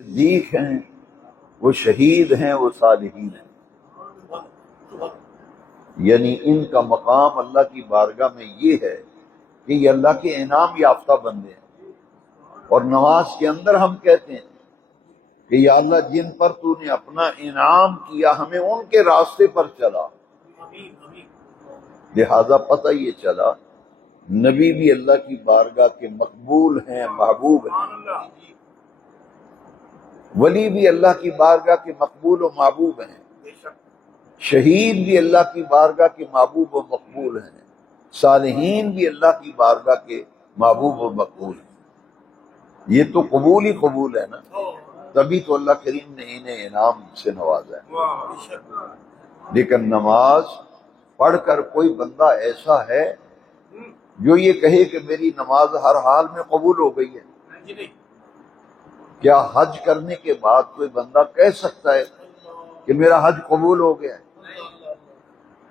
صدیق ہیں، وہ شہید ہیں، وہ صالحین ہیں، یعنی ان کا مقام اللہ کی بارگاہ میں یہ ہے کہ یہ اللہ کے انعام یافتہ بندے ہیں۔ اور نماز کے اندر ہم کہتے ہیں کہ یا اللہ جن پر تو نے اپنا انعام کیا ہمیں ان کے راستے پر چلا، لہذا پتہ یہ چلا نبی بھی اللہ کی بارگاہ کے مقبول ہیں، محبوب ہیں، ولی بھی اللہ کی بارگاہ کے مقبول و محبوب ہیں، شہید بھی اللہ کی بارگاہ کے محبوب و مقبول ہیں، صالحین بھی اللہ کی بارگاہ کے محبوب و مقبول ہیں۔ یہ تو قبول ہی قبول ہے نا، تبھی تو اللہ کریم نے انہیں انعام سے نوازا ہے۔ لیکن نماز پڑھ کر کوئی بندہ ایسا ہے جو یہ کہے کہ میری نماز ہر حال میں قبول ہو گئی ہے؟ کیا حج کرنے کے بعد کوئی بندہ کہہ سکتا ہے کہ میرا حج قبول ہو گیا ہے؟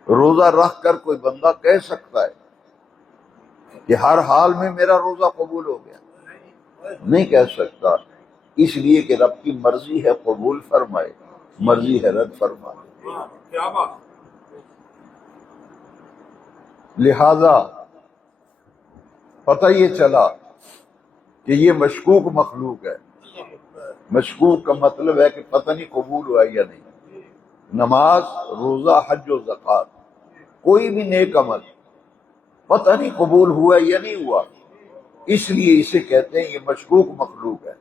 روزہ رکھ کر کوئی بندہ کہہ سکتا ہے کہ ہر حال میں میرا روزہ قبول ہو گیا؟ نہیں کہہ سکتا، اس لیے کہ رب کی مرضی ہے قبول فرمائے، مرضی ہے رد فرمائے۔ لہذا پتہ یہ چلا کہ یہ مشکوک مخلوق ہے۔ مشکوک کا مطلب ہے کہ پتہ نہیں قبول ہوا یا نہیں۔ نماز، روزہ، حج و زکوٰۃ، کوئی بھی نیک عمل پتہ نہیں قبول ہوا یا نہیں ہوا، اس لیے اسے کہتے ہیں یہ مشکوک مخلوق ہے،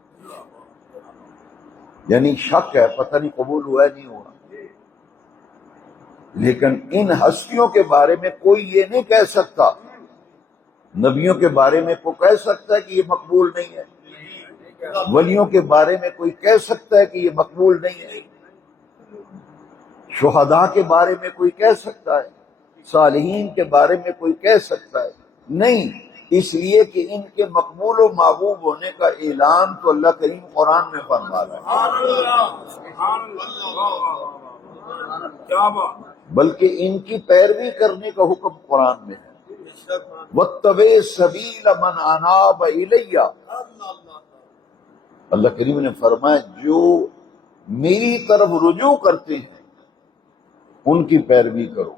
یعنی شک ہے، پتہ نہیں قبول ہوا یا نہیں ہوا۔ لیکن ان ہستیوں کے بارے میں کوئی یہ نہیں کہہ سکتا، نبیوں کے بارے میں کوئی کہہ سکتا ہے کہ یہ مقبول نہیں ہے، ولیوں کے بارے میں کوئی کہہ سکتا ہے کہ یہ مقبول نہیں ہے، شہداء کے بارے میں کوئی کہہ سکتا ہے، صالحین کے بارے میں کوئی کہہ سکتا ہے؟ نہیں، اس لیے کہ ان کے مقبول و محبوب ہونے کا اعلان تو اللہ کریم قرآن میں فرما رہا ہے، بلکہ ان کی پیروی کرنے کا حکم قرآن میں ہے۔ وَاتَّبِعْ سَبِيلَ مَنْ أَنَابَ إِلَيَّ، اللہ کریم نے فرمایا جو میری طرف رجوع کرتے ہیں ان کی پیروی کرو،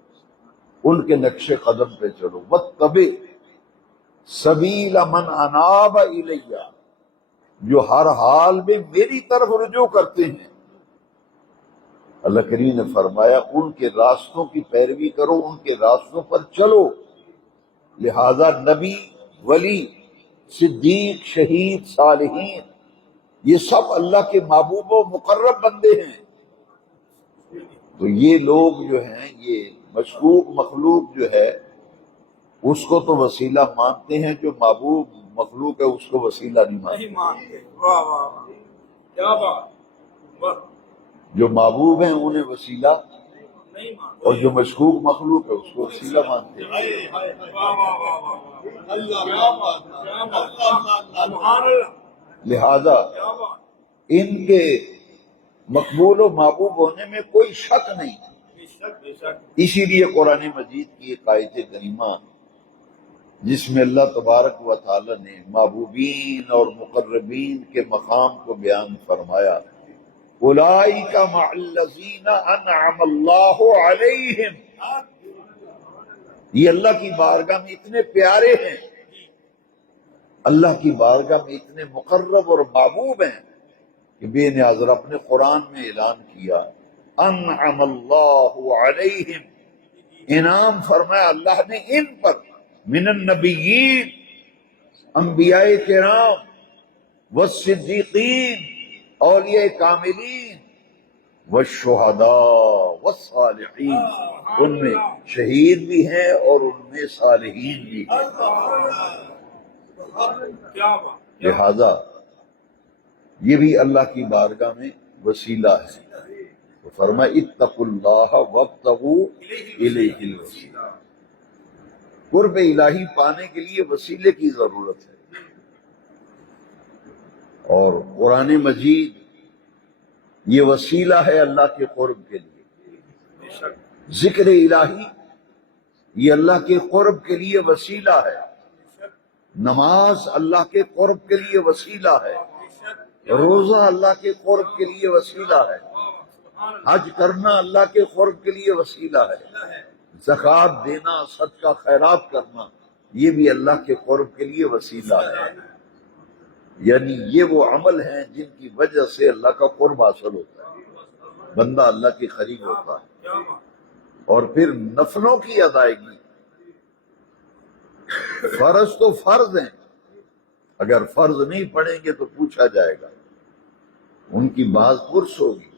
ان کے نقش قدم پہ چلو۔ وَاتَّبِعْ سَبِيلَ مَنْ أَنَابَ إِلَيَّ، جو ہر حال میں میری طرف رجوع کرتے ہیں، اللہ کریم نے فرمایا ان کے راستوں کی پیروی کرو، ان کے راستوں پر چلو۔ لہذا نبی، ولی، صدیق، شہید، صالحین، یہ سب اللہ کے محبوب و مقرب بندے ہیں۔ تو یہ لوگ جو ہیں، یہ مشکوک مخلوق جو ہے اس کو تو وسیلہ مانتے ہیں، جو محبوب مخلوق ہے اس کو وسیلہ نہیں مانتے۔ جو محبوب ہیں انہیں وسیلہ، اور جو مشکوک مخلوق ہے اس کو وسیلہ مانتے ہیں۔ لہذا ان کے مقبول و محبوب ہونے میں کوئی شک نہیں۔ اسی لیے قرآن مجید کی ایک آیت کریمہ جس میں اللہ تبارک و تعالی نے محبوبین اور مقربین کے مقام کو بیان فرمایا، اولئک مع الذین انعم اللہ علیہم، یہ اللہ کی بارگاہ میں اتنے پیارے ہیں، اللہ کی بارگاہ میں اتنے مقرب اور محبوب ہیں کہ بے نیاز رب نے قرآن میں اعلان کیا انعم اللہ علیہم، انعام فرمایا اللہ نے ان پر، من النبیین، انبیاء کرام، والصدیقین، اولیاء کاملین، والشہداء والصالحین، ان میں شہید بھی ہیں اور ان میں صالحین بھی ہیں۔ لہذا یہ بھی اللہ کی بارگاہ میں وسیلہ ہے۔ تو فرمایا اتقوا اللہ وابتغوا الیہ الوسیلہ، قرب الہی پانے کے لیے وسیلے کی ضرورت ہے، اور قرآن مجید یہ وسیلہ ہے اللہ کے قرب کے لیے۔ ذکر الہی یہ اللہ کے قرب کے لیے وسیلہ ہے، نماز اللہ کے قرب کے لیے وسیلہ ہے، روزہ اللہ کے قرب کے لیے وسیلہ ہے، حج کرنا اللہ کے قرب کے لیے وسیلہ ہے، زکوٰۃ دینا، صدقہ خیرات کرنا یہ بھی اللہ کے قرب کے لیے وسیلہ ہے۔ یعنی یہ وہ عمل ہیں جن کی وجہ سے اللہ کا قرب حاصل ہوتا ہے، بندہ اللہ کے قریب ہوتا ہے۔ اور پھر نفلوں کی ادائیگی، فرض تو فرض ہیں، اگر فرض نہیں پڑھیں گے تو پوچھا جائے گا، ان کی باز پرس ہوگی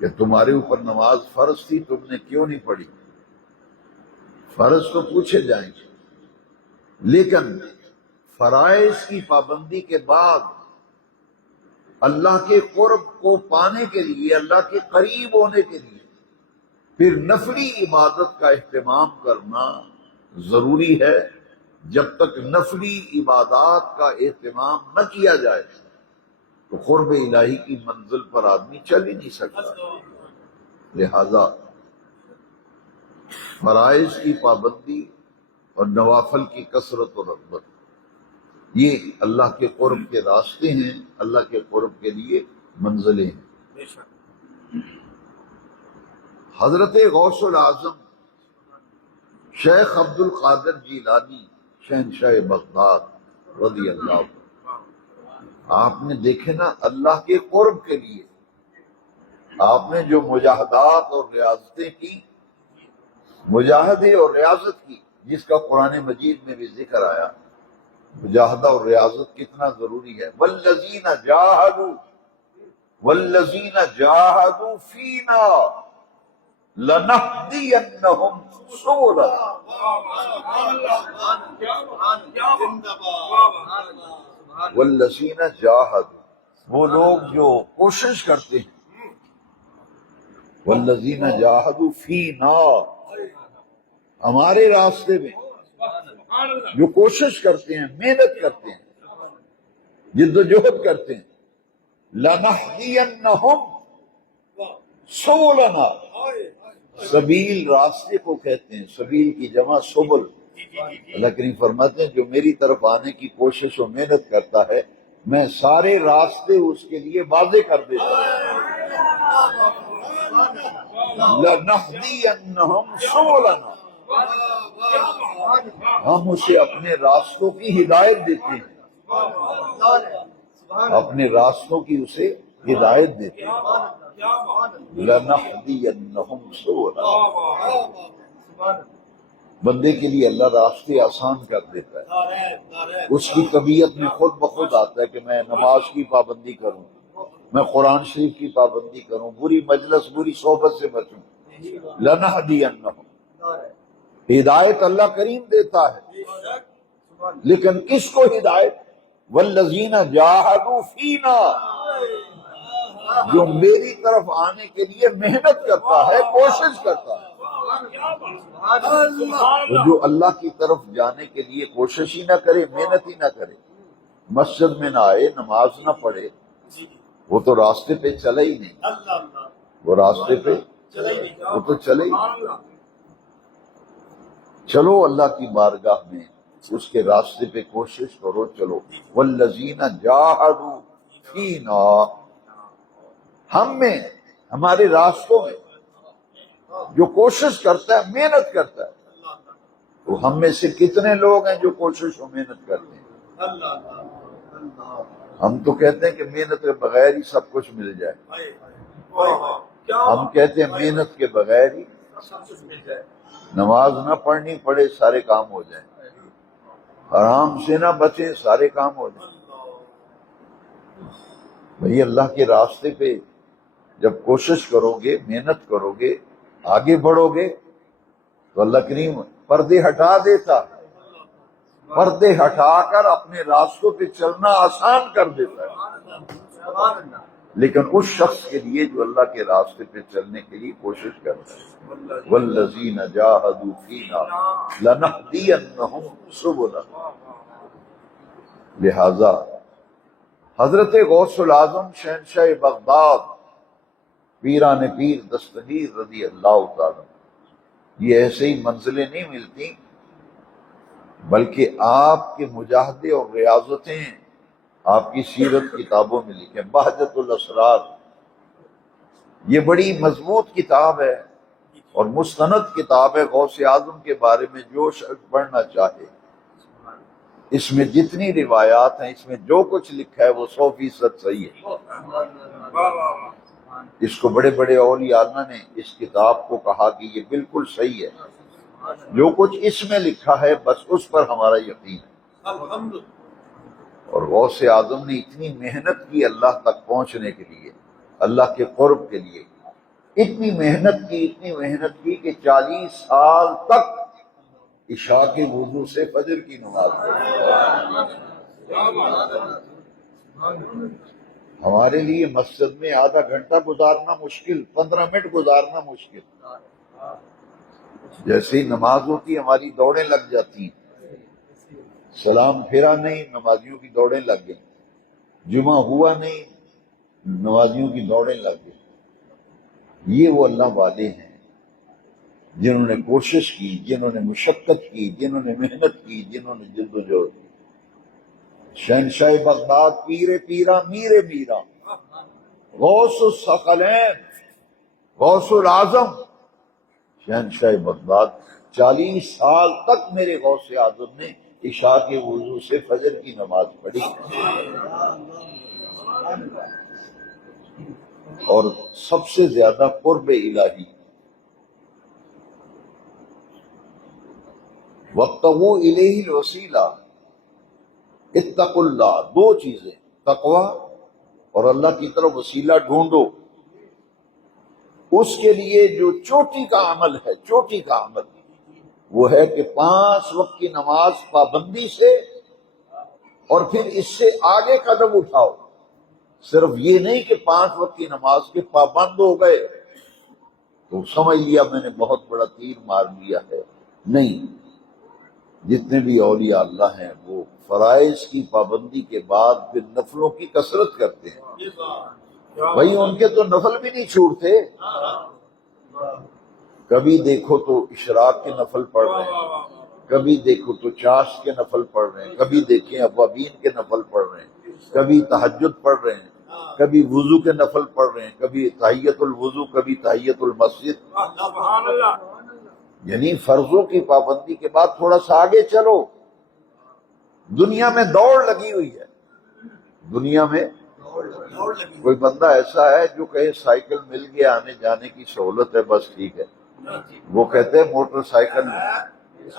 کہ تمہارے اوپر نماز فرض تھی تم نے کیوں نہیں پڑھی، فرض تو پوچھے جائیں گے۔ لیکن فرائض کی پابندی کے بعد اللہ کے قرب کو پانے کے لیے، اللہ کے قریب ہونے کے لیے پھر نفلی عبادت کا اہتمام کرنا ضروری ہے۔ جب تک نفلی عبادات کا اہتمام نہ کیا جائے تو قرب الہی کی منزل پر آدمی چل ہی نہیں سکتا۔ لہذا فرائض کی پابندی اور نوافل کی کثرت و رغبت یہ اللہ کے قرب کے راستے ہیں، اللہ کے قرب کے لیے منزلیں ہیں۔ حضرت غوث العظم شیخ عبد القادر جیلانی شہنشاہ بغداد رضی اللہ عنہ، آپ نے دیکھے نا اللہ کے قرب کے لیے آپ نے جو مجاہدات اور ریاضتیں کی، مجاہدے اور ریاضت کی، جس کا قرآن مجید میں بھی ذکر آیا، مجاہدہ اور ریاضت کتنا ضروری ہے۔ والذین جاہدوا فینا لنہدینہم سبلنا۔ والذین جاہدوا، وہ لوگ جو کوشش کرتے ہیں، والذین جاہدوا فینا، ہمارے راستے میں جو کوشش کرتے ہیں، محنت کرتے ہیں، جد و جہد کرتے ہیں، لَنَهْدِيَنَّهُمْ سُبُلَنَا، سبیل راستے کو کہتے ہیں، سبیل کی جمع سبل۔ اللہ کریم فرماتے ہیں جو میری طرف آنے کی کوشش و محنت کرتا ہے میں سارے راستے اس کے لیے واضح کر دیتا ہوں۔ لَنَهْدِيَنَّهُمْ سُبُلَنَا، ہم اسے اپنے راستوں کی ہدایت دیتے ہیں، اپنے راستوں کی اسے ہدایت دیتے ہیں۔ لَنَهْدِيَنَّهُمْ سُبُلَنَا، بندے کے لیے اللہ راستے آسان کر دیتا ہے۔ اس کی طبیعت میں خود بخود آتا ہے کہ میں نماز کی پابندی کروں، میں قرآن شریف کی پابندی کروں، بری مجلس بری صحبت سے بچوں۔ لَنَهْدِيَنَّهُمْ، ہدایت اللہ کریم دیتا ہے، لیکن کس کو ہدایت؟ والذین جاہدوا فینا، جو میری طرف آنے کے لیے محنت کرتا ہے، کوشش کرتا ہے۔ جو اللہ کی طرف جانے کے لیے کوشش ہی نہ کرے، محنت ہی نہ کرے، مسجد میں نہ آئے، نماز نہ پڑھے، وہ تو راستے پہ چلا ہی نہیں، وہ راستے پہ وہ تو چلے ہی نہیں۔ چلو اللہ کی بارگاہ میں اس کے راستے پہ کوشش کرو، چلو۔ والذین جاہدوا فینا، ہم میں، ہمارے راستوں میں جو کوشش کرتا ہے، محنت کرتا ہے، تو ہم میں سے کتنے لوگ ہیں جو کوشش و محنت کرتے ہیں؟ ہم تو کہتے ہیں کہ محنت کے بغیر ہی سب کچھ مل جائے، ہم کہتے ہیں محنت کے بغیر ہی نماز نہ پڑھنی پڑے سارے کام ہو جائیں، حرام سے نہ بچیں سارے کام ہو جائیں۔ بھئی اللہ کے راستے پہ جب کوشش کرو گے، محنت کرو گے، آگے بڑھو گے تو اللہ کریم پردے ہٹا دیتا، پردے ہٹا کر اپنے راستوں پہ چلنا آسان کر دیتا ہے۔ لیکن اس شخص کے لیے جو اللہ کے راستے پہ چلنے کے لیے کوشش کرتا ہے، والذین جاہدوا فینا لنہدینہم سبلنا۔ لہذا حضرت غوث العظم شہنشاہ بغداد پیران پیر دستگیر رضی اللہ تعالی، یہ ایسے ہی منزلیں نہیں ملتی، بلکہ آپ کے مجاہدے اور ریاضتیں آپ کی سیرت کتابوں میں لکھیں، بہجت الاسرار، یہ بڑی مضبوط کتاب ہے اور مستند کتاب ہے۔ غوث اعظم کے بارے میں جو شخص پڑھنا چاہے، اس میں جتنی روایات ہیں، اس میں جو کچھ لکھا ہے وہ 100% صحیح ہے۔ اس کو بڑے بڑے اولیاء اللہ نے اس کتاب کو کہا کہ یہ بالکل صحیح ہے، جو کچھ اس میں لکھا ہے بس اس پر ہمارا یقین ہے۔ اور غوث اعظم نے اتنی محنت کی اللہ تک پہنچنے کے لیے، اللہ کے قرب کے لیے، اتنی محنت کی کہ 40 سال تک عشاء کے وضو سے فجر کی نماز پڑھی۔ ہمارے لیے مسجد میں آدھا گھنٹہ گزارنا مشکل، 15 منٹ گزارنا مشکل، جیسے ہی نماز ہوتی ہماری دوڑیں لگ جاتی ہیں، سلام پھیرا نہیں، نمازیوں کی دوڑیں لگ گئیں، جمعہ ہوا نہیں، نمازیوں کی دوڑیں لگ گئیں۔ یہ وہ اللہ والے ہیں جنہوں نے کوشش کی، جنہوں نے مشقت کی، جنہوں نے محنت کی، جنہوں نے جد و جہد کی۔ شہنشاہ بغداد، پیر پیرا میر میرا، غوث الثقلین، غوث العظم، شہنشاہ بغداد 40 سال تک میرے غوث اعظم نے عشاء کے وضو سے فجر کی نماز پڑھی، اور سب سے زیادہ قرب الہی۔ وابتغوا الیہ الوسیلہ، اتقوا اللہ، دو چیزیں، تقوی اور اللہ کی طرف وسیلہ ڈھونڈو۔ اس کے لیے جو چوٹی کا عمل ہے، چوٹی کا عمل وہ ہے کہ 5 وقت کی نماز پابندی سے، اور پھر اس سے آگے قدم اٹھاؤ۔ صرف یہ نہیں کہ 5 وقت کی نماز کے پابند ہو گئے تو سمجھ لیا میں نے بہت بڑا تیر مار لیا ہے، نہیں۔ جتنے بھی اولیاء اللہ ہیں وہ فرائض کی پابندی کے بعد پھر نفلوں کی کثرت کرتے ہیں۔ بھائی ان کے تو نفل بھی نہیں چھوڑتے، کبھی دیکھو تو اشراق کے نفل پڑھ رہے ہیں، کبھی دیکھو تو چاشت کے نفل پڑھ رہے ہیں، کبھی دیکھیں اوابین کے نفل پڑھ رہے ہیں، کبھی تہجد پڑھ رہے ہیں، کبھی وضو کے نفل پڑھ رہے ہیں، کبھی تحیت الوضو، کبھی تحیت المسجد۔ یعنی فرضوں کی پابندی کے بعد تھوڑا سا آگے چلو۔ دنیا میں دوڑ لگی ہوئی ہے، دنیا میں کوئی بندہ ایسا ہے جو کہے سائیکل مل گیا، آنے جانے کی سہولت ہے، بس ٹھیک ہے، وہ کہتے ہیں موٹر سائیکل میں،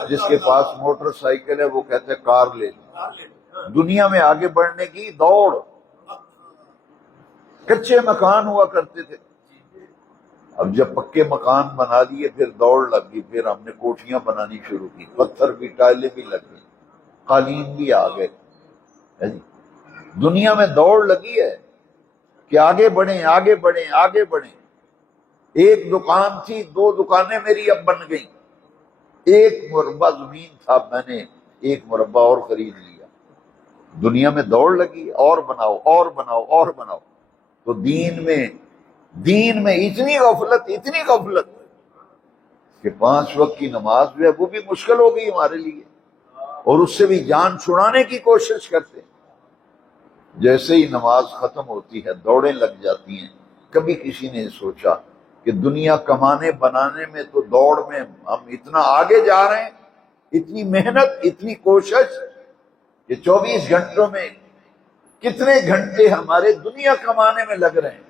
جس کے پاس موٹر سائیکل ہے وہ کہتے ہیں کار لے لیں۔ دنیا میں آگے بڑھنے کی دوڑ۔ کچے مکان ہوا کرتے تھے، اب جب پکے مکان بنا لیے پھر دوڑ لگ گئی، پھر ہم نے کوٹھیاں بنانی شروع کی، پتھر بھی، ٹائلیں بھی لگ گئی، قالین بھی آ گئے۔ دنیا میں دوڑ لگی ہے کہ آگے بڑھیں، آگے بڑھیں، آگے بڑھیں۔ ایک دکان تھی، 2 دکانیں میری اب بن گئیں، ایک مربع زمین تھا، میں نے 1 مربع اور خرید لیا۔ دنیا میں دوڑ لگی، اور بناؤ، اور بناؤ، اور بناؤ۔ تو دین میں اتنی غفلت کہ 5 وقت کی نماز جو ہے وہ بھی مشکل ہو گئی ہمارے لیے، اور اس سے بھی جان چھڑانے کی کوشش کرتے ہیں۔ جیسے ہی نماز ختم ہوتی ہے دوڑیں لگ جاتی ہیں۔ کبھی کسی نے سوچا کہ دنیا کمانے بنانے میں تو دوڑ میں ہم اتنا آگے جا رہے ہیں، اتنی محنت، اتنی کوشش کہ 24 گھنٹوں میں کتنے گھنٹے ہمارے دنیا کمانے میں لگ رہے ہیں۔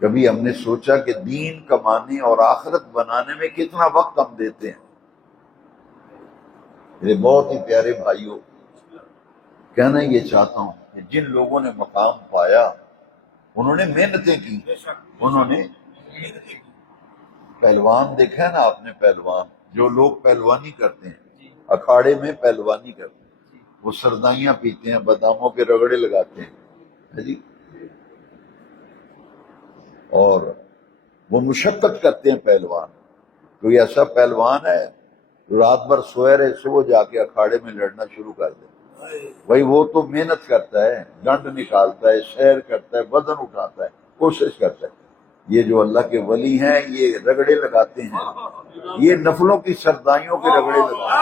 کبھی ہم نے سوچا کہ دین کمانے اور آخرت بنانے میں کتنا وقت ہم دیتے ہیں؟ میرے بہت ہی پیارے بھائیوں، کہنا یہ چاہتا ہوں کہ جن لوگوں نے مقام پایا انہوں نے محنتیں کی، انہوں نے پہلوان دیکھا ہے نا آپ نے، پہلوان جو لوگ پہلوانی کرتے ہیں، اکھاڑے میں پہلوانی کرتے ہیں، وہ سردائیاں پیتے ہیں، باداموں کے رگڑے لگاتے ہیں جی، اور وہ مشقت کرتے ہیں پہلوان۔ کوئی ایسا پہلوان ہے رات بھر سوئے رہے، صبح جا کے اکھاڑے میں لڑنا شروع کر دے؟ بھائی وہ تو محنت کرتا ہے، ڈنڈ نکالتا ہے، سیر کرتا ہے، وزن اٹھاتا ہے، کوشش کرتا ہے۔ یہ جو اللہ کے ولی ہیں یہ رگڑے لگاتے ہیں، یہ نفلوں کی سردائیوں کے رگڑے لگاتے ہیں۔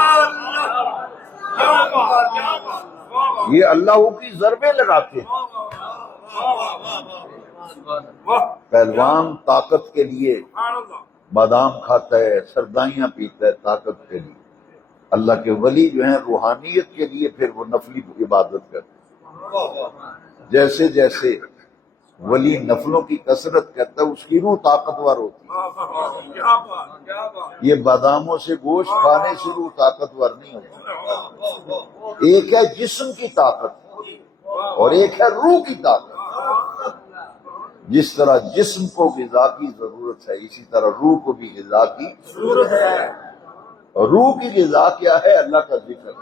یہ اللہ کی ضربیں لگاتے ہیں۔ پہلوان طاقت کے لیے بادام کھاتا ہے، سردائیاں پیتا ہے طاقت کے لیے۔ اللہ کے ولی جو ہیں روحانیت کے لیے پھر وہ نفلی عبادت کرتے ہیں۔ جیسے جیسے ولی نفلوں کی کثرت کرتا ہے اس کی روح طاقتور ہوتی ہے۔ یہ باداموں سے گوشت کھانے سے روح طاقتور نہیں ہوتی۔ ایک ہے جسم کی طاقت اور ایک ہے روح کی طاقت۔ جس طرح جسم کو غذا کی ضرورت ہے اسی طرح روح کو بھی غذا کی ضرورت ہے۔ اور روح کی غذا کیا ہے؟ اللہ کا ذکر۔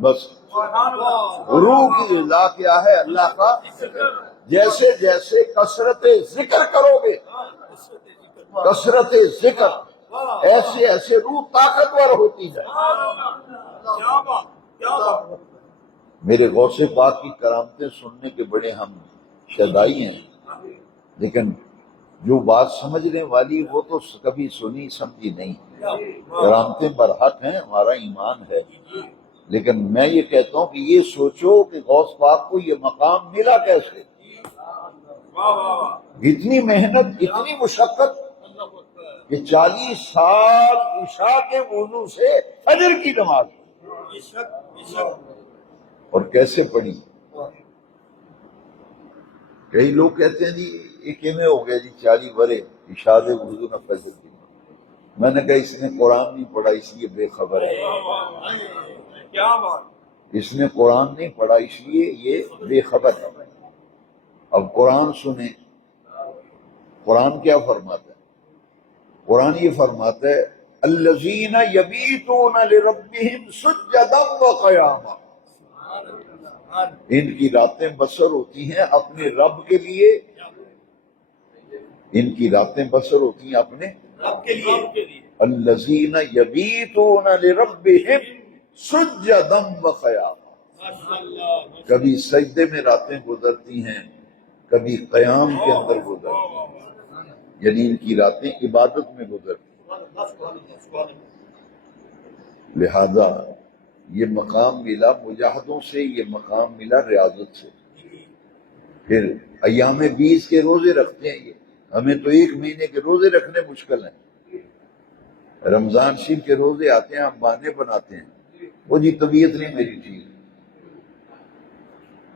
بس روح کی غذا کیا ہے؟ اللہ کا ذکر۔ جیسے جیسے کثرت ذکر کرو گے، کثرت ذکر، ایسے ایسے روح طاقتور ہوتی ہے۔ میرے غوث پاک کی کرامتیں سننے کے بڑے ہم شیدائی ہیں، لیکن جو بات سمجھنے والی وہ تو کبھی سنی سمجھی نہیں۔ کرامتیں برحق ہیں، ہمارا ایمان ہے، لیکن میں یہ کہتا ہوں کہ یہ سوچو کہ غوث پاک کو یہ مقام ملا کیسے؟ اتنی محنت، اتنی مشقت کہ 40 سال عشاء کے وضو سے فجر کی نماز اور کیسے پڑھی۔ کئی لوگ کہتے ہیں جی یہ کیویں ہو گیا جی 40 برے عشاء دے وضو نہ فجر کی۔ میں نے کہا اس نے قرآن نہیں پڑھا اس لیے بے خبر ہے، اس نے قرآن نہیں پڑھا اس لیے یہ بے خبر ہے۔ اب قرآن سنیں، قرآن کیا فرماتا ہے؟ قرآن یہ فرماتا ہے الذین یبیتون لربہم سجدا وقیاما، ان کی راتیں بسر ہوتی ہیں اپنے رب کے لیے، ان کی راتیں بسر ہوتی ہیں اپنے رب کے لیے۔ الذین یبیتون لربہم سجدا وقیاما، کبھی سجدے میں راتیں گزرتی ہیں، کبھی قیام کے اندر گزرتی ہیں، یعنی ان کی راتیں عبادت میں گزرتی ہیں۔ لہذا یہ مقام ملا مجاہدوں سے، یہ مقام ملا ریاضت سے۔ پھر ایام 20 کے روزے رکھتے ہیں، یہ ہمیں تو 1 مہینے کے روزے رکھنے مشکل ہیں۔ رمضان شریف کے روزے آتے ہیں، ہم بہانے بناتے ہیں، وہ جی طبیعت نہیں میری ٹھیک،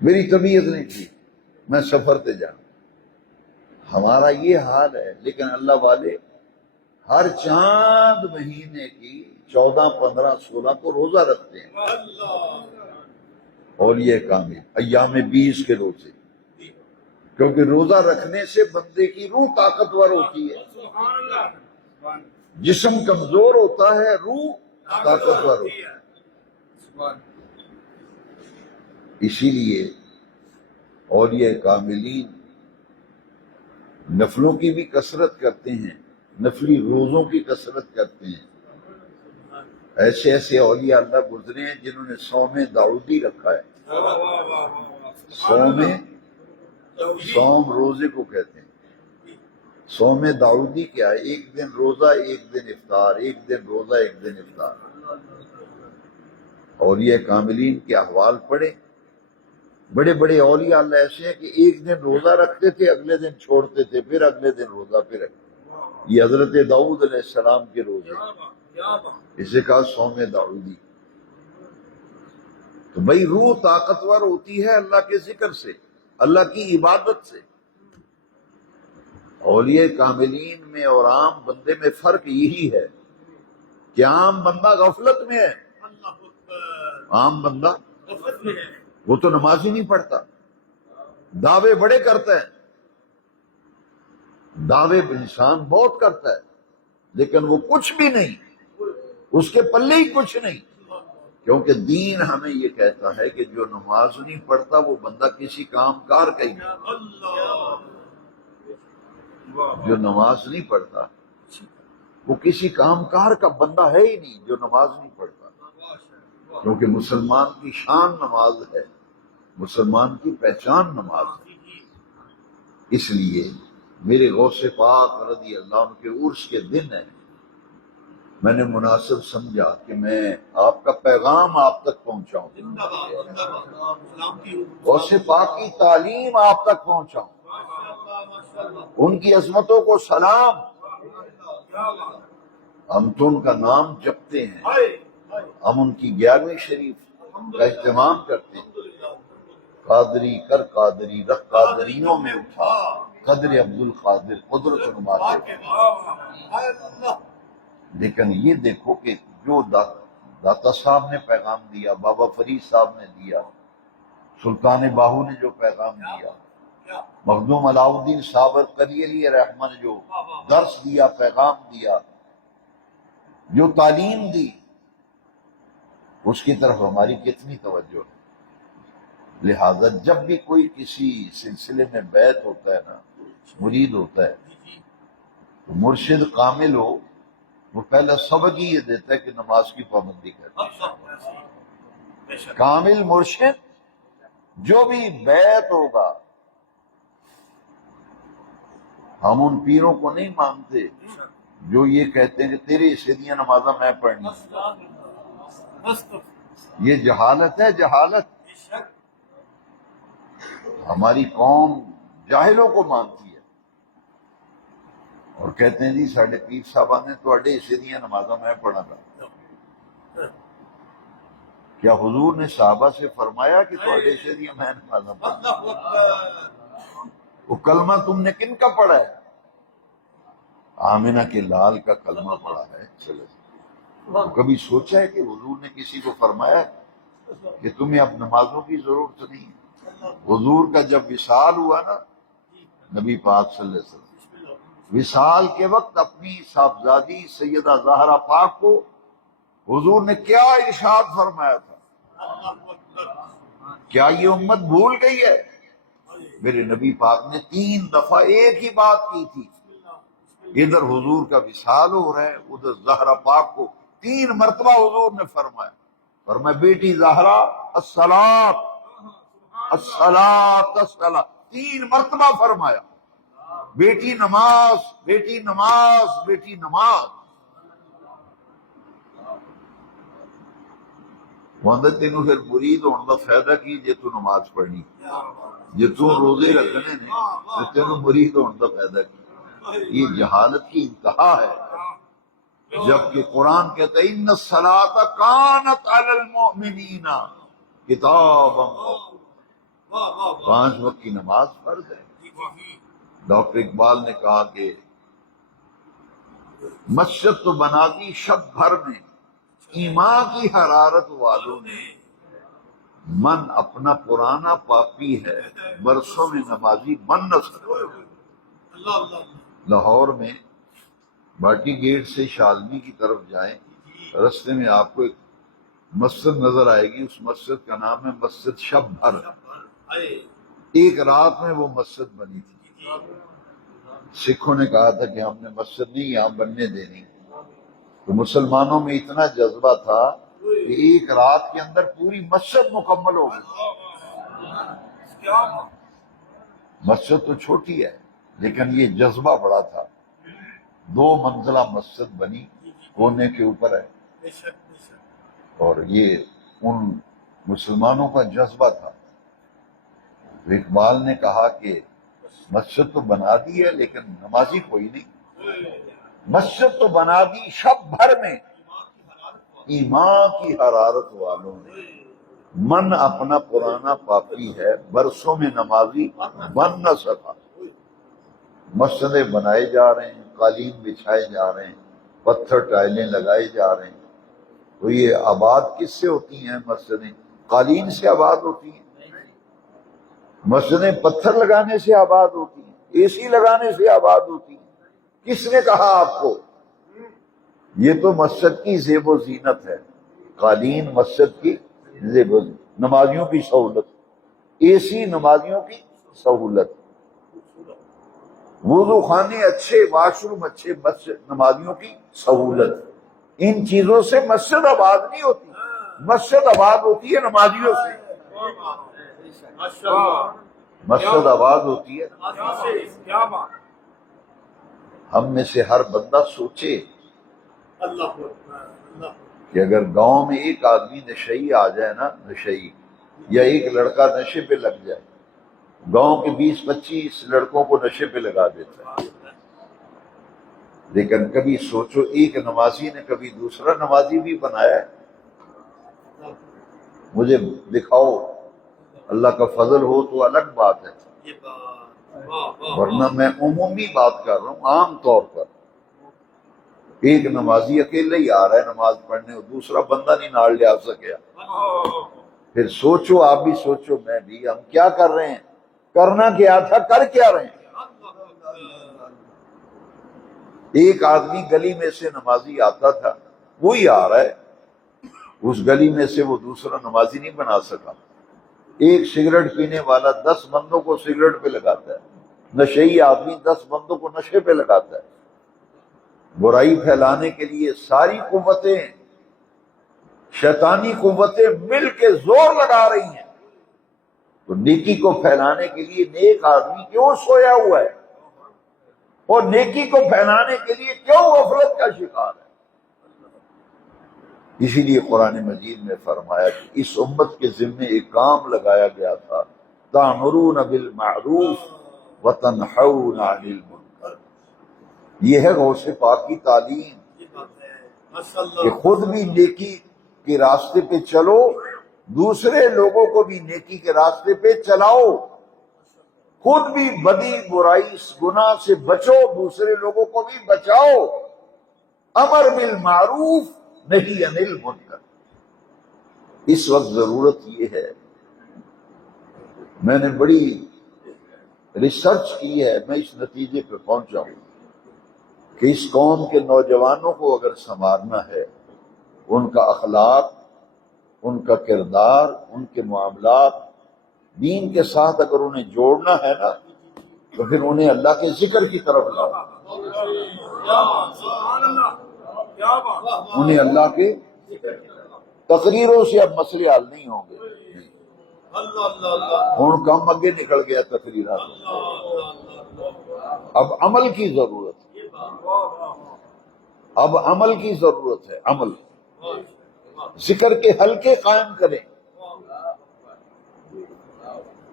میری طبیعت نہیں ٹھیک، میں سفر پہ جاؤں۔ ہمارا یہ حال ہے، لیکن اللہ والے ہر چاند مہینے کی 14، 15، 16 کو روزہ رکھتے ہیں، اور یہ کامل ایام 20 کے روزے، کیونکہ روزہ رکھنے سے بندے کی روح طاقتور ہوتی ہے، جسم کمزور ہوتا ہے، روح طاقتور ہوتی ہے۔ اسی لیے اولیاء کاملین نفلوں کی بھی کثرت کرتے ہیں، نفلی روزوں کی کثرت کرتے ہیں۔ ایسے ایسے اولیاء اللہ گزرے ہیں جنہوں نے صوم داؤدی رکھا ہے۔ صوم روزے کو کہتے ہیں۔ صوم داؤدی کیا ہے؟ 1 دن روزہ 1 دن افطار، 1 دن روزہ 1 دن افطار۔ اولیاء کاملین کے احوال پڑھے، بڑے بڑے اولیاء اللہ ایسے ہیں کہ 1 دن روزہ رکھتے تھے، اگلے دن چھوڑتے تھے، پھر اگلے دن روزہ پھر رکھتے۔ یہ حضرت داؤد علیہ السلام کے روزے، اسے کہا صوم داؤدی۔ تو بھئی روح طاقتور ہوتی ہے اللہ کے ذکر سے، اللہ کی عبادت سے۔ اولیاء کاملین میں اور عام بندے میں فرق یہی ہے کہ عام بندہ غفلت میں ہے، عام بندہ وہ تو نماز ہی نہیں پڑھتا، دعوے بڑے کرتا ہے، دعوے انسان بہت کرتا ہے، لیکن وہ کچھ بھی نہیں، اس کے پلے ہی کچھ نہیں، کیونکہ دین ہمیں یہ کہتا ہے کہ جو نماز نہیں پڑھتا وہ بندہ کسی کام کار کا ہی نہیں۔ جو نماز نہیں پڑھتا وہ کسی کام کار کا بندہ ہے ہی نہیں، جو نماز نہیں پڑھتا، کیونکہ مسلمان کی شان نماز ہے، مسلمان کی پہچان نماز ہے۔ اس لیے میرے غوث پاک رضی اللہ عنہ کے عرس کے دن ہیں، میں نے مناسب سمجھا کہ میں آپ کا پیغام آپ تک پہنچاؤں، غوث پاک کی تعلیم آپ تک پہنچاؤں، ان کی عظمتوں کو سلام۔ ہم تو ان کا نام جپتے ہیں، ہم ان کی 11ویں شریف کا اہتمام کرتے ہیں۔ قادری کر قادری رکھ قادریوں میں اٹھا، قدر عبد القادر قدرت نماتے۔ لیکن یہ دیکھو کہ جو داتا صاحب نے پیغام دیا، بابا فرید صاحب نے دیا، سلطان باہو نے جو پیغام دیا، مخدوم علاؤالدین صابر قری علی رحمہ نے جو درس دیا، پیغام دیا، جو تعلیم دی، اس کی طرف ہماری کتنی توجہ ہے۔ لہذا جب بھی کوئی کسی سلسلے میں بیعت ہوتا ہے نا، مرید ہوتا ہے، تو مرشد کامل ہو، وہ پہلا سبق ہی یہ دیتا ہے کہ نماز کی پابندی کرے۔ کامل مرشد جو بھی بیعت ہوگا، ہم ان پیروں کو نہیں مانتے جو یہ کہتے ہیں کہ تیرے حصے دیا نمازاں میں پڑھنی، یہ جہالت ہے، جہالت۔ ہماری قوم جاہلوں کو مانتی ہے اور کہتے ہیں جی ساڑھے پیر صاحب نے تواڈے حصے دیا نمازاں میں پڑھا گا۔ کیا حضور نے صحابہ سے فرمایا کہ تواڈے حصے دیا میں نمازاں پڑھا؟ وہ کلمہ تم نے کن کا پڑھا ہے؟ آمنہ کے لال کا کلمہ پڑھا ہے۔ چلو کبھی سوچا ہے کہ حضور نے کسی کو فرمایا کہ تمہیں اب نمازوں کی ضرورت نہیں ہے؟ حضور کا جب وصال ہوا نا، نبی پاک صلی اللہ علیہ وسلم وصال کے وقت اپنی صاحبزادی سیدہ زہرا پاک کو حضور نے کیا ارشاد فرمایا تھا؟ کیا یہ امت بھول گئی ہے؟ میرے نبی پاک نے 3 دفعہ ایک ہی بات کی تھی۔ ادھر حضور کا وصال ہو رہا ہے، ادھر زہرا پاک کو 3 مرتبہ حضور نے فرمایا بیٹی زہرا الصلاۃ الصلاۃ الصلاۃ، 3 مرتبہ فرمایا، بیٹی نماز، بیٹی نماز، بیٹی نماز۔ وہاں تینوں پھر مرید ہونے کا فائدہ کی جے تو نماز پڑھنی، جے تو روزے رکھنے نے تو تینوں مرید ہونے کا فائدہ کی۔ یہ جہالت کی انتہا ہے، جبکہ قرآن کہتا ہے ان الصلاۃ کانت علی المؤمنین کتابا موقوتا، 5 وقت کی نماز فرض ہے۔ ڈاکٹر اقبال نے کہا کہ مسجد تو بنا دی شب بھر میں ایمان کی حرارت والوں نے، من اپنا پرانا پاپی ہے برسوں میں نمازی بن نہ سکتا۔ لاہور میں باٹی گیٹ سے شالنی کی طرف جائیں، رستے میں آپ کو ایک مسجد نظر آئے گی، اس مسجد کا نام ہے مسجد شب بھر۔ ایک رات میں وہ مسجد بنی تھی۔ سکھوں نے کہا تھا کہ ہم نے مسجد نہیں یہاں بننے دینی، تو مسلمانوں میں اتنا جذبہ تھا کہ ایک رات کے اندر پوری مسجد مکمل ہو گئی۔ مسجد تو چھوٹی ہے لیکن یہ جذبہ بڑا تھا، 2 منزلہ مسجد بنی، کونے کے اوپر ہے، اور یہ ان مسلمانوں کا جذبہ تھا۔ اقبال نے کہا کہ مسجد تو بنا دی ہے لیکن نمازی کوئی نہیں۔ مسجد تو بنا دی شب بھر میں ایمان کی حرارت والوں نے، من اپنا پرانا پاپی ہے برسوں میں نمازی بن نہ سکا۔ مسجدیں بنائے جا رہے ہیں، قالین بچھائے جا رہے ہیں، پتھر ٹائلیں لگائے جا رہے ہیں، تو یہ آباد کس سے ہوتی ہیں؟ مسجدیں قالین سے آباد ہوتی ہیں، مسجدیں پتھر لگانے سے آباد ہوتی ہیں، اے سی لگانے سے آباد ہوتی ہیں۔ کس نے کہا آپ کو؟ یہ تو مسجد کی زیب و زینت ہے، قالین مسجد کی زیب و زینت، نمازیوں کی سہولت، اے سی نمازیوں کی سہولت، وضو خانے اچھے، واش روم اچھے، مسجد نمازیوں کی سہولت۔ ان چیزوں سے مسجد آباد نہیں ہوتی، مسجد آباد ہوتی ہے نمازیوں سے، مسجد آباد ہوتی ہے۔ ہم میں سے ہر بندہ سوچے کہ اگر گاؤں میں ایک آدمی نشئی آ جائے نا، نشئی یا ایک لڑکا نشے پہ لگ جائے، گاؤں کے 20-25 لڑکوں کو نشے پہ لگا دیتا ہے۔ لیکن کبھی سوچو ایک نمازی نے کبھی دوسرا نمازی بھی بنایا ہے؟ مجھے دکھاؤ، اللہ کا فضل ہو تو الگ بات ہے، ورنہ میں عمومی بات کر رہا ہوں۔ عام طور پر ایک نمازی اکیلے ہی آ رہا ہے نماز پڑھنے اور دوسرا بندہ نہیں نال لے آ سکیا، پھر سوچو، آپ بھی سوچو، میں بھی، ہم کیا کر رہے ہیں؟ کرنا کیا تھا، کر کیا رہے ہیں؟ ایک آدمی گلی میں سے نمازی آتا تھا، وہی آ رہا ہے، اس گلی میں سے وہ دوسرا نمازی نہیں بنا سکا۔ ایک سگریٹ پینے والا 10 بندوں کو سگریٹ پہ لگاتا ہے، نشئی آدمی 10 بندوں کو نشے پہ لگاتا ہے۔ برائی پھیلانے کے لیے ساری قوتیں، شیطانی قوتیں مل کے زور لگا رہی ہیں، تو نیکی کو پھیلانے کے لیے نیک آدمی کیوں سویا ہوا ہے، اور نیکی کو پھیلانے کے لیے کیوں غفلت کا شکار ہے؟ اسی لیے قرآن مجید میں فرمایا کہ اس امت کے ذمے ایک کام لگایا گیا تھا، تأمرون بالمعروف وتنہون عن المنکر۔ یہ ہے غوث پاک کی تعلیم کہ خود بھی نیکی کے راستے پہ چلو، دوسرے لوگوں کو بھی نیکی کے راستے پہ چلاؤ، خود بھی بدی برائی گناہ سے بچو، دوسرے لوگوں کو بھی بچاؤ۔ امر بالمعروف نہیں عن المنکر۔ اس وقت ضرورت یہ ہے، میں نے بڑی ریسرچ کی ہے، میں اس نتیجے پہ پہنچا ہوں کہ اس قوم کے نوجوانوں کو اگر سنوارنا ہے، ان کا اخلاق، ان کا کردار، ان کے معاملات دین کے ساتھ اگر انہیں جوڑنا ہے نا، تو پھر انہیں اللہ کے ذکر کی طرف لاؤ، انہیں اللہ کے تقریروں سے اب مسئلے حل نہیں ہوں گے۔ ہوں کم اگے نکل گیا تقریرات، اب عمل کی ضرورت ہے، اب عمل کی ضرورت ہے، عمل۔ ذکر کے حلقے قائم کریں،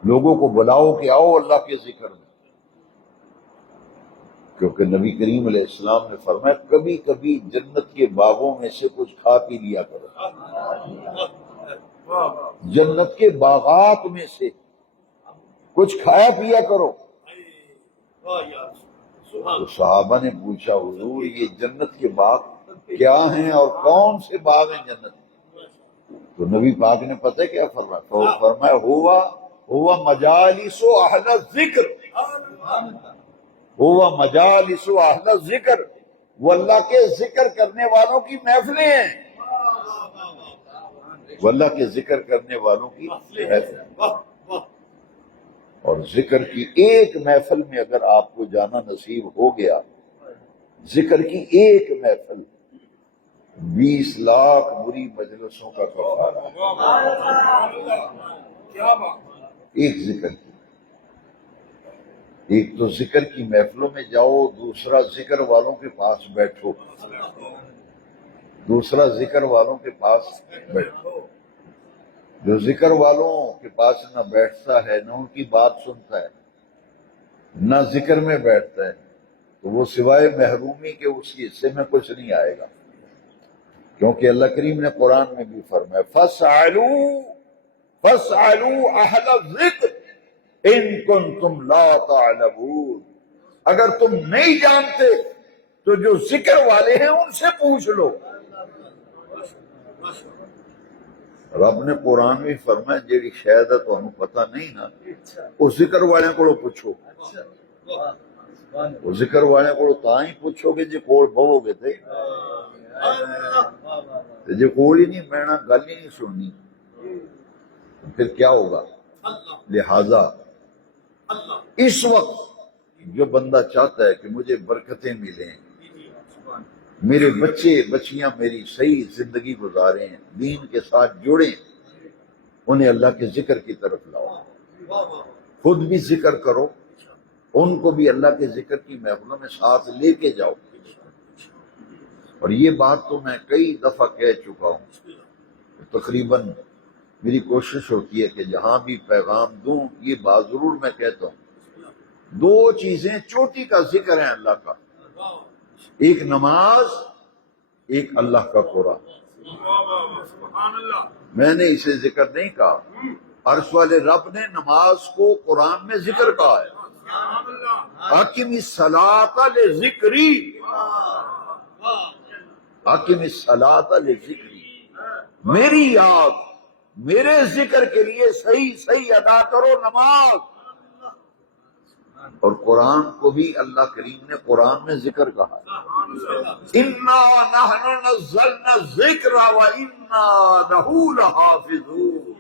لوگوں کو بلاؤ کہ آؤ اللہ کے ذکر میں، کیونکہ نبی کریم علیہ السلام نے فرمایا کبھی کبھی جنت کے باغوں میں سے کچھ کھا پی لیا کرو، جنت کے باغات میں سے کچھ کھایا پیا کرو۔ تو صحابہ نے پوچھا حضور یہ جنت کے باغ کیا ہیں اور کون سے باغ ہیں جنت؟ تو نبی پاک نے پتہ کیا فرمایا؟ تو فرمایا ہوا مجالس اہل الذکر، ہوا مجالس اہل الذکر، وہ اللہ کے ذکر کرنے والوں کی محفلیں ہیں، وہ اللہ کے ذکر کرنے والوں کی محفلیں۔ اور ذکر کی ایک محفل میں اگر آپ کو جانا نصیب ہو گیا، ذکر کی ایک محفل 20 لاکھ بری مجلسوں کا کفارہ، ایک ذکر کی۔ ایک تو ذکر کی محفلوں میں جاؤ، دوسرا ذکر والوں کے پاس بیٹھو، دوسرا ذکر والوں کے پاس بیٹھو۔ جو ذکر والوں کے پاس نہ بیٹھتا ہے، نہ ان کی بات سنتا ہے، نہ ذکر میں بیٹھتا ہے، تو وہ سوائے محرومی کے اس کے حصے میں کچھ نہیں آئے گا، کیونکہ اللہ کریم نے قرآن میں بھی فرمایا فَاسْأَلُوا أَهْلَ الذِّكْرِ إِن كُنتُمْ لَا تَعْلَمُونَ، اگر تم نہیں جانتے تو جو ذکر والے ہیں ان سے پوچھ لو۔ رب نے قرآن میں فرمایا جیڑی شاید تو ہمیں پتہ نہیں نا، اس ذکر والے کو پوچھو، وہ ذکر والے کو تاں ہی پوچھو گے جی کول بہو گے تے جی کول ہی نہیں بہنا، گل ہی نہیں سننی، پھر کیا ہوگا؟ لہذا اس وقت جو بندہ چاہتا ہے کہ مجھے برکتیں ملیں، میرے بچے بچیاں میری صحیح زندگی گزاریں، دین کے ساتھ جڑیں، انہیں اللہ کے ذکر کی طرف لاؤ، خود بھی ذکر کرو، ان کو بھی اللہ کے ذکر کی محفلوں میں ساتھ لے کے جاؤ۔ اور یہ بات تو میں کئی دفعہ کہہ چکا ہوں، تقریباً میری کوشش ہوتی ہے کہ جہاں بھی پیغام دوں یہ بات ضرور میں کہتا ہوں، دو چیزیں چوٹی کا ذکر ہے اللہ کا، ایک نماز، ایک اللہ کا قرآن۔ میں نے اسے ذکر نہیں کہا، عرش والے رب نے نماز کو قرآن میں ذکر کہا ہے، اقم الصلاۃ لذکری، اقم الصلاۃ لذکری، میری یاد، میرے ذکر کے لیے صحیح ادا کرو نماز۔ اور قرآن کو بھی اللہ کریم نے قرآن میں ذکر کہا ہے، اِنَّا نَحْنُ نَزَّلْنَا الذِّكْرَ وَإِنَّا لَهُ لَحَافِظُونَ۔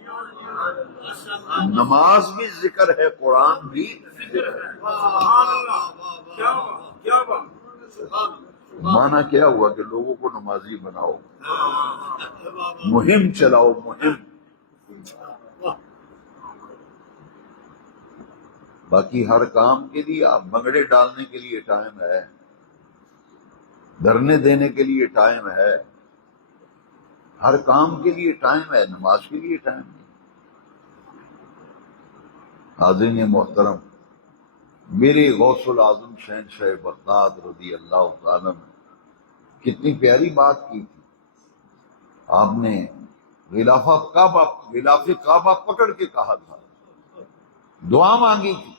نماز بھی ذکر ہے، قرآن بھی ذکر ہے۔ معنی کیا ہوا کہ لوگوں کو نمازی بناؤ، مہم چلاؤ، مہم۔ باقی ہر کام کے لیے، آپ بنگڑے ڈالنے کے لیے ٹائم ہے، دھرنے دینے کے لیے ٹائم ہے، ہر کام کے لیے ٹائم ہے، نماز کے لیے ٹائم نہیں۔ حاضرین محترم، میرے غوث العظم شہنشاہ بغداد رضی اللہ تعالیٰ نے کتنی پیاری بات کی تھی۔ آپ نے غلاف کعبہ پکڑ کے کہا تھا، دعا مانگی تھی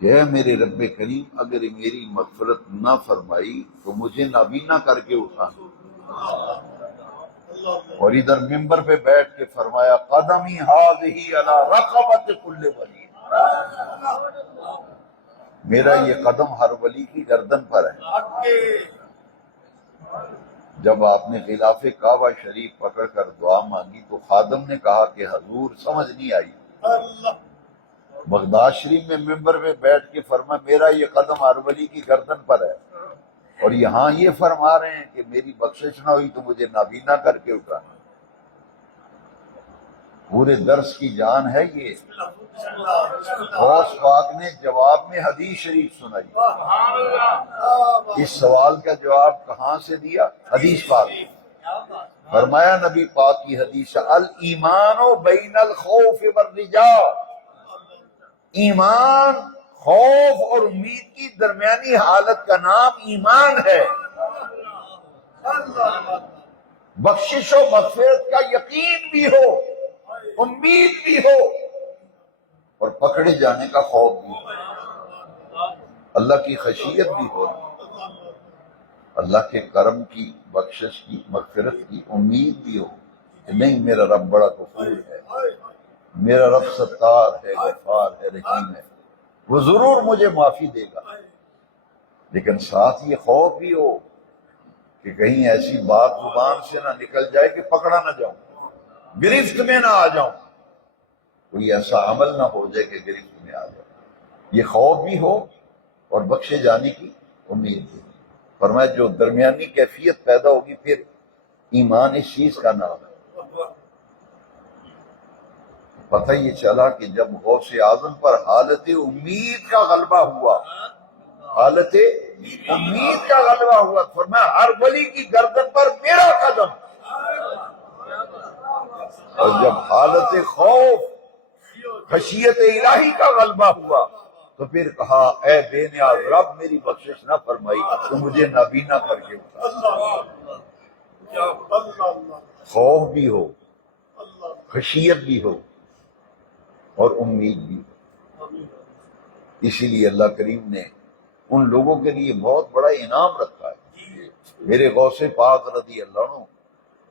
کہ اے میرے رب کریم، اگر میری مغفرت نہ فرمائی تو مجھے نابینا کر کے اٹھا۔ اور ادھر ممبر پہ بیٹھ کے فرمایا، قدمی ہذہ علی رقبۃ کل ولی، میرا یہ قدم ہر ولی کی گردن پر ہے۔ جب آپ نے غلاف کعبہ شریف پکڑ کر دعا مانگی تو خادم نے کہا کہ حضور سمجھ نہیں آئی۔ بغداد شریف میں ممبر میں بیٹھ کے فرمایا، میرا یہ قدم ہر ولی کی گردن پر ہے، اور یہاں یہ فرما رہے ہیں کہ میری بخشش نہ ہوئی تو مجھے نابینا کر کے اٹھانا۔ پورے درس کی جان ہے یہ۔ غوث پاک نے جواب میں حدیث شریف سنائی۔ اس سوال کا جواب کہاں سے دیا؟ حدیث پاک۔ فرمایا نبی پاک کی حدیث، الایمان بین الخوف والرجاء، ایمان خوف اور امید کی درمیانی حالت کا نام ایمان ہے۔ بخشش و مغفرت کا یقین بھی ہو، امید بھی ہو، اور پکڑے جانے کا خوف بھی ہو، اللہ کی خشیت بھی ہو، اللہ کے کرم کی، بخشش کی، مغفرت کی امید بھی ہو کہ نہیں، میرا رب بڑا غفور ہے، میرا رب ستار ہے، غفار ہے، رحیم ہے، وہ ضرور مجھے معافی دے گا۔ لیکن ساتھ یہ خوف بھی ہو کہ کہیں ایسی بات زبان سے نہ نکل جائے کہ پکڑا نہ جاؤں، گرفت میں نہ آ جاؤں، کوئی ایسا عمل نہ ہو جائے کہ گرفت میں آ جائے۔ یہ خوف بھی ہو اور بخشے جانے کی امید بھی۔ فرمایا جو درمیانی کیفیت پیدا ہوگی پھر ایمان اس چیز کا نام ہے۔ پتہ یہ چلا کہ جب غوث اعظم پر حالت امید کا غلبہ ہوا، حالت امید کا غلبہ ہوا، فرمایا ہر ولی کی گردن پر میرا قدم۔ اور جب حالت خوف، خشیت الہی کا غلبہ ہوا تو پھر کہا، اے بے نیاز رب، میری بخشش نہ فرمائی تو مجھے نابینا کر کے اٹھا۔ خوف بھی ہو، خشیت بھی ہو، اور امید بھی۔ اسی لیے اللہ کریم نے ان لوگوں کے لیے بہت بڑا انعام رکھا ہے۔ میرے غوث پاک رضی اللہ عنہ،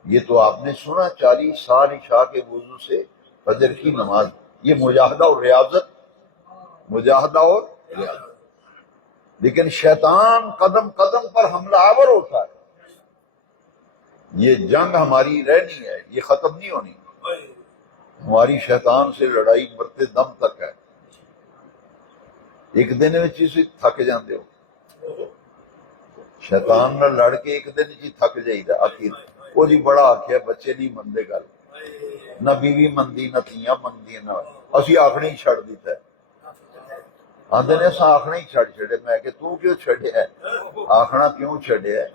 یہ تو آپ نے سنا 40 سال عشاء کے وضو سے فجر کی نماز، یہ مجاہدہ اور ریاضت، مجاہدہ اور ریاضت۔ لیکن شیطان قدم قدم پر حملہ آور ہوتا ہے۔ یہ جنگ ہماری رہنی ہے، یہ ختم نہیں ہونی۔ ہماری شیطان سے لڑائی مرتے دم تک ہے۔ ایک دن میں چیز تھک جاندے ہو، شیطان نہ لڑ کے ایک دن چیز تھک جائی دا۔ آخر وہ جی بڑا آکھیا بچے نہیں مندے گل، نہ بیوی مندی، نہ تھیاں مندی، نہ اسی آخنے ہی چھڑ دیتا ہے۔ آندے نے اسا آخنا ہی چھڑ چھڑے۔ میں کہ تو کیوں چھڑیا ہے؟ آخنا کیوں چھڑیا ہے؟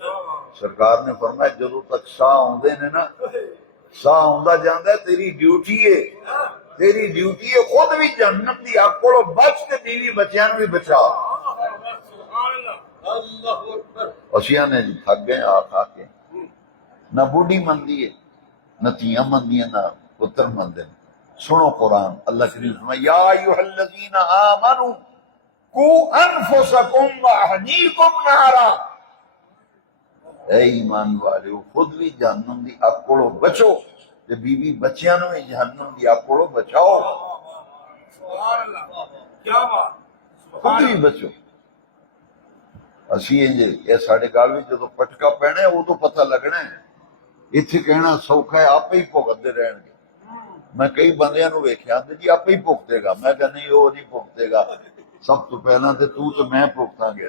سرکار نے فرمایا جدوں تک ساہ آوندے نے نا، ساہ آوندا جاندا ہے، تیری ڈیوٹی ہے، تیری ڈیوٹی ہے خود بھی جہنم دی اگ کولوں بچ کے بیوی بچیاں نوں بھی بچا۔ اسیاں نے جی تھک گئے آ کھا کے، نہ بوڑھی مندی ہے، نہ تیاں مندیاں، نہ پتر مندے۔ سنو قرآن، اللہ کریم فرمایا یا ایھا الذین آمنوا قوا انفسکم واہلیکم نارا، اے ایمان والو خود بھی جہنم دی اگ کولوں بچو تے بیوی بچیاں نوں بھی جہنم دی اگ کولوں بچاؤ، خود بھی بچو۔ اسی یہ ساڈے گل وچ جدوں پٹکا پینا ہے ادوں پتہ لگنا ہے، اتنے کہنا سوکھا ہے آپ ہی بھگتتے رہن گے۔ میں کئی بندیاں نو ویکھیا تے جی آپ ہی بھگتے گا، میں کہ نہیں وہ نہیں بھگتے گا، سب تو پہلا تے تو میں بھگتاں گے۔